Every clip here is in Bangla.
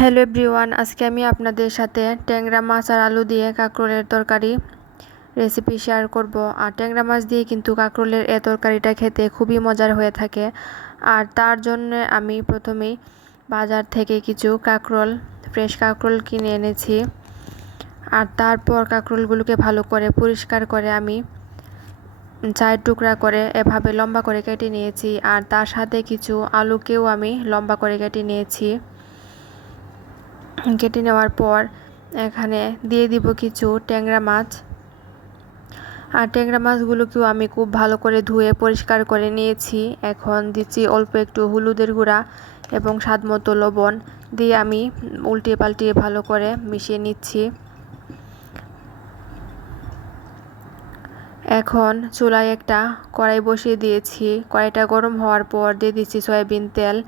হ্যালো এভরিওয়ান, আজকে আমি আপনাদের সাথে ট্যাংরা মাছ আর আলু দিয়ে কাঁকরোলের তরকারি রেসিপি শেয়ার করব। আর ট্যাংরা মাছ দিয়ে কিন্তু কাঁকরোলের এই তরকারিটা খেতে খুবই মজার হয়ে থাকে। আর তার জন্য আমি প্রথমেই বাজার থেকে কিছু কাঁকরোল, ফ্রেশ কাঁকরোল কিনে এনেছি। আর তারপর কাঁকরোলগুলোকে ভালো করে পরিষ্কার করে আমি 4 টুকরা করে এভাবে লম্বা করে কেটে নিয়েছি। আর তার সাথে কিছু আলুকেও আমি লম্বা করে কেটে নিয়েছি। কেটে নেওয়ার পর এখানে দিয়ে দিব কিছু ট্যাংরা মাছ। আর ট্যাংরা মাছগুলোকেও আমি খুব ভালো করে ধুয়ে পরিষ্কার করে নিয়েছি। এখন দিচ্ছি অল্প একটু হলুদের গুঁড়া এবং স্বাদমতো লবণ দিয়ে আমি উল্টিয়ে পাল্টিয়ে ভালো করে মিশিয়ে নিচ্ছি। এখন চুলায় একটা কড়াই বসিয়ে দিয়েছি। কড়াইটা গরম হওয়ার পর দিয়ে দিচ্ছি সয়াবিন তেল।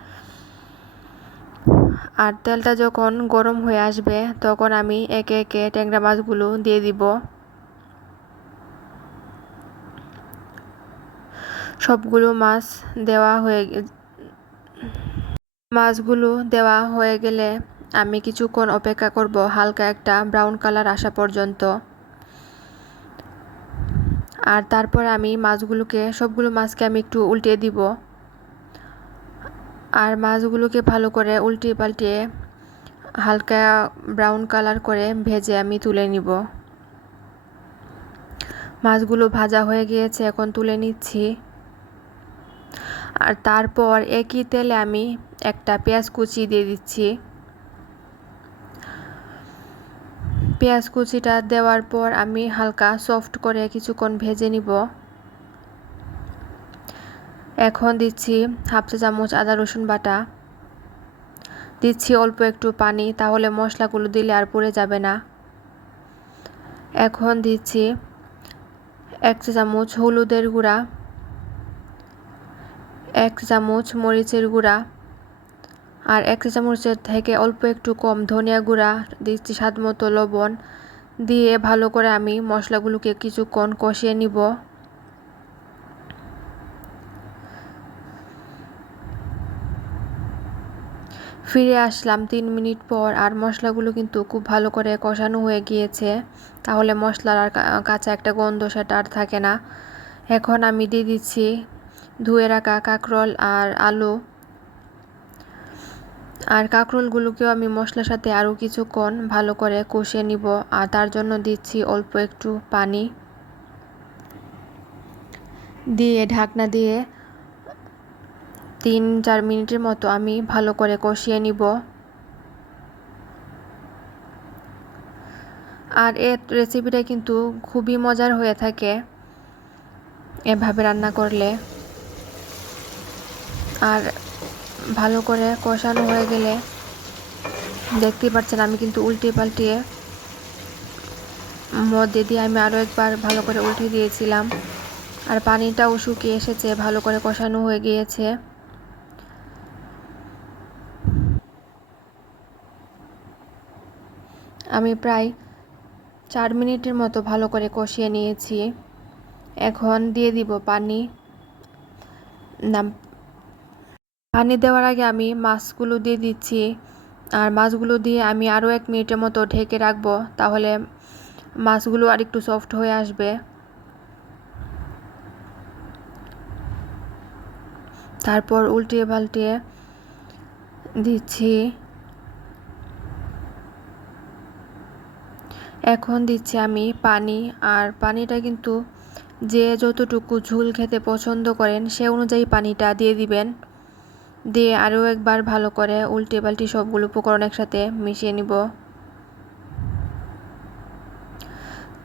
আর তেলটা যখন গরম হয়ে আসবে তখন আমি একে একে ট্যাংরা মাছগুলো দিয়ে দিব। সবগুলো মাছগুলো দেওয়া হয়ে গেলে আমি কিছুক্ষণ অপেক্ষা করব হালকা একটা ব্রাউন কালার আসা পর্যন্ত। আর তারপর আমি সবগুলো মাছকে আমি একটু উল্টিয়ে দিব। আর মাছগুলোকে ভালো করে উল্টিয়ে পাল্টিয়ে হালকা ব্রাউন কালার করে ভেজে আমি তুলে নিব। মাছগুলো ভাজা হয়ে গিয়েছে, এখন তুলে নিচ্ছি। আর তারপর একই তেলে আমি একটা পেঁয়াজ কুচি দিয়ে দিচ্ছি। পেঁয়াজ কুচিটা দেওয়ার পর আমি হালকা সফট করে কিছুক্ষণ ভেজে নিব। এখন দিচ্ছি হাফ চা চামচ আদা রসুন বাটা, দিচ্ছি অল্প একটু পানি, তাহলে মশলাগুলো দিলে আর পুড়ে যাবে না। এখন দিচ্ছি 1 চা চামচ হলুদের গুঁড়া, 1 চা চামচ মরিচের গুঁড়া, আর 1 চা চামচের থেকে অল্প একটু কম ধনিয়া গুঁড়া, দিচ্ছি স্বাদমতো লবণ দিয়ে ভালো করে আমি মশলাগুলোকে কিছুক্ষণ কষিয়ে নিব। ফিরে আসলাম 3 মিনিট পর। আর মশলাগুলো কিন্তু খুব ভালো করে কষানো হয়ে গিয়েছে, তাহলে মশলার আর কাঁচা একটা গন্ধ সেটা আর থাকে না। এখন আমি দিয়ে দিচ্ছি ধুয়ে রাখা কাঁকরোল আর আলু। আর কাঁকরোলগুলোকেও আমি মশলার সাথে আরও কিছুক্ষণ ভালো করে কষিয়ে নিব। আর তার জন্য দিচ্ছি অল্প একটু পানি দিয়ে ঢাকনা দিয়ে 3-4 মিনিটের মতো আমি ভালো করে কষিয়ে নিব। আর এই রেসিপিটা কিন্তু খুবই মজার হয়ে থাকে এভাবে রান্না করলে। আর ভালো করে কষানো হয়ে গেলে দেখতেই পাচ্ছেন আমি কিন্তু উল্টে পাল্টিয়ে মধ্যে দিয়ে আমি আরও একবার ভালো করে উল্টে দিয়েছিলাম। আর পানিটাও শুকিয়ে এসেছে, ভালো করে কষানো হয়ে গিয়েছে। আমি প্রায় 4 মিনিটের মতো ভালো করে কষিয়ে নিয়েছি। এখন দিয়ে দিব পানি। পানি দেওয়ার আগে আমি মাছগুলো দিয়ে দিচ্ছি। আর মাছগুলো দিয়ে আমি আরও 1 মিনিটের মতো ঢেকে রাখবো, তাহলে মাছগুলো আর একটু সফট হয়ে আসবে। তারপর উল্টিয়ে পাল্টিয়ে দিচ্ছি। এখন দিচ্ছি আমি পানি। আর পানিটা কিন্তু যে যতটুকু ঝোল খেতে পছন্দ করেন সে অনুযায়ী পানিটা দিয়ে দিবেন। দিয়ে আরও একবার ভালো করে উল্টে পাল্টে সবগুলো উপকরণ একসাথে মিশিয়ে নিব।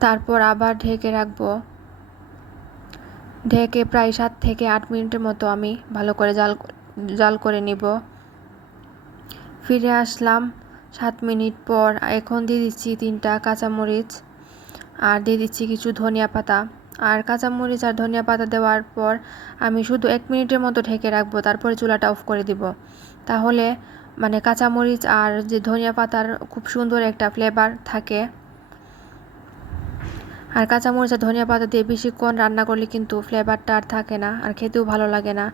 তারপর আবার ঢেকে রাখবো। ঢেকে প্রায় 7 থেকে 8 মিনিটের মতো আমি ভালো করে জাল করে নিব। ফিরে আসলাম 7 মিনিট পর। এখন দিয়ে দিচ্ছি 3টা কাঁচামরিচ আর দিয়ে দিচ্ছি কিছু ধনিয়া পাতা। আর কাঁচামরিচ আর ধনিয়া পাতা দেওয়ার পর আমি শুধু 1 মিনিটের মতো ঢেকে রাখবো, তারপরে চুলাটা অফ করে দিব। তাহলে কাঁচামরিচ আর যে ধনিয়া পাতার খুব সুন্দর একটা ফ্লেভার থাকে। আর কাঁচামরিচ আর ধনিয়া পাতা দিয়ে বেশিক্ষণ রান্না করলে কিন্তু ফ্লেভারটা আর থাকে না, আর খেতেও ভালো লাগে না।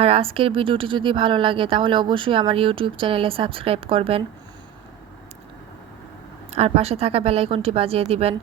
আর আজকের ভিডিওটি যদি ভালো লাগে তাহলে অবশ্যই আমার ইউটিউব চ্যানেলে সাবস্ক্রাইব করবেন। আর পাশে থাকা বেল আইকনটি বাজিয়ে দিবেন।